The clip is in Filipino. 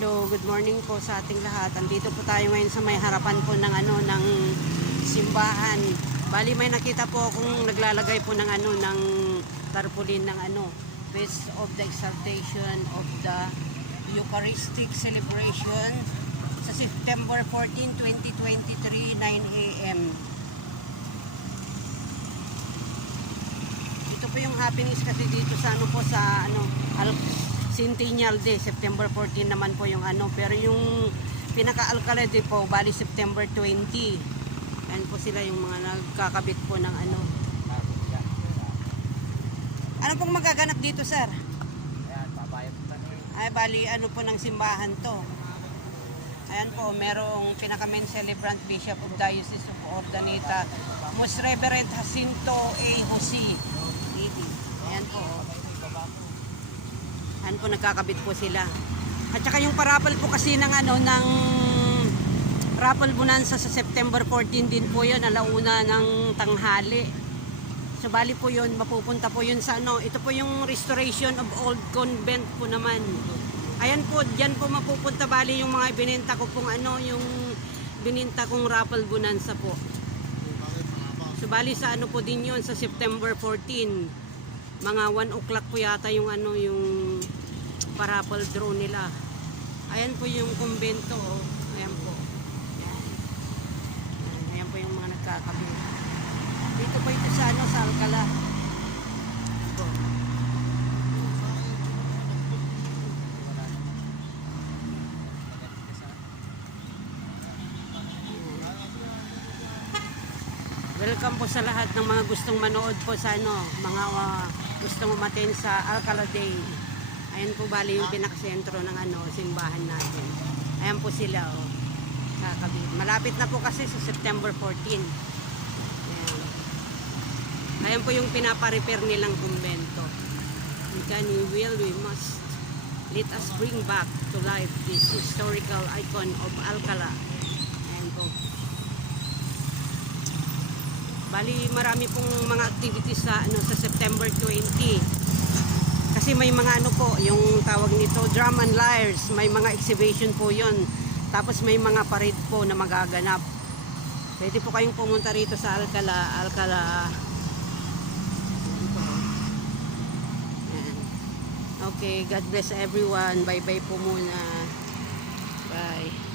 Hello, good morning po sa ating lahat. Andito po tayo ngayon sa may harapan po ng simbahan. Bali may nakita po akong naglalagay po ng tarpaulin ng Feast of the Exaltation of the Eucharistic Celebration sa September 14, 2023, 9 a.m. Ito po yung happenings kasi dito sa Centennial Day, September 14 naman po yung pero yung pinaka-alcalde po, bali September 20. Yan po sila yung mga nagkakabit po ng Ano pong magaganap dito, sir? Ayan, pabayad po tayo. Ay, bali po ng simbahan to. Ayan po, merong pinaka-main celebrant Bishop of Diocese of Urdaneta, Most Reverend Jacinto A. Jose. Ayan po. Ayan po, nagkakabit po sila. At saka yung parapal po kasi ng raffle bonanza sa September 14 din po yun, alauna ng tanghali. So bali po yun, mapupunta po yun sa ito po yung restoration of old convent po naman. Ayan po, dyan po mapupunta bali yung mga binenta ko pong yung bininta kong raffle bonanza po. So bali sa po din yun, sa September 14. Mga 1 o'clock po yata yung yung parapal draw nila. Ayan po yung kumbento, oh. Ayan po. Ayan. Ayan po yung mga nagkakabit. Dito po ito sa sa Alcala. Ito. Welcome po sa lahat ng mga gustong manood po sa mga gustong umaten sa Alcala Day. Ayan po bali yung pinakasentro ng simbahan natin. Ayan po sila, oh. Kakabit. Malapit na po kasi sa September 14. Ayan. Ayan po yung pinapa-repair nilang kumbento. We can, we will, we must. Let us bring back to life this historical icon of Alcala. Ayan po. Bali marami pong mga activities sa sa September 20. Kasi may mga po, yung tawag nito, drum and lyres, may mga exhibition po 'yon. Tapos may mga parade po na magaganap. Pwede po kayong pumunta rito sa Alcala. Okay, God bless everyone. Bye-bye po muna. Bye.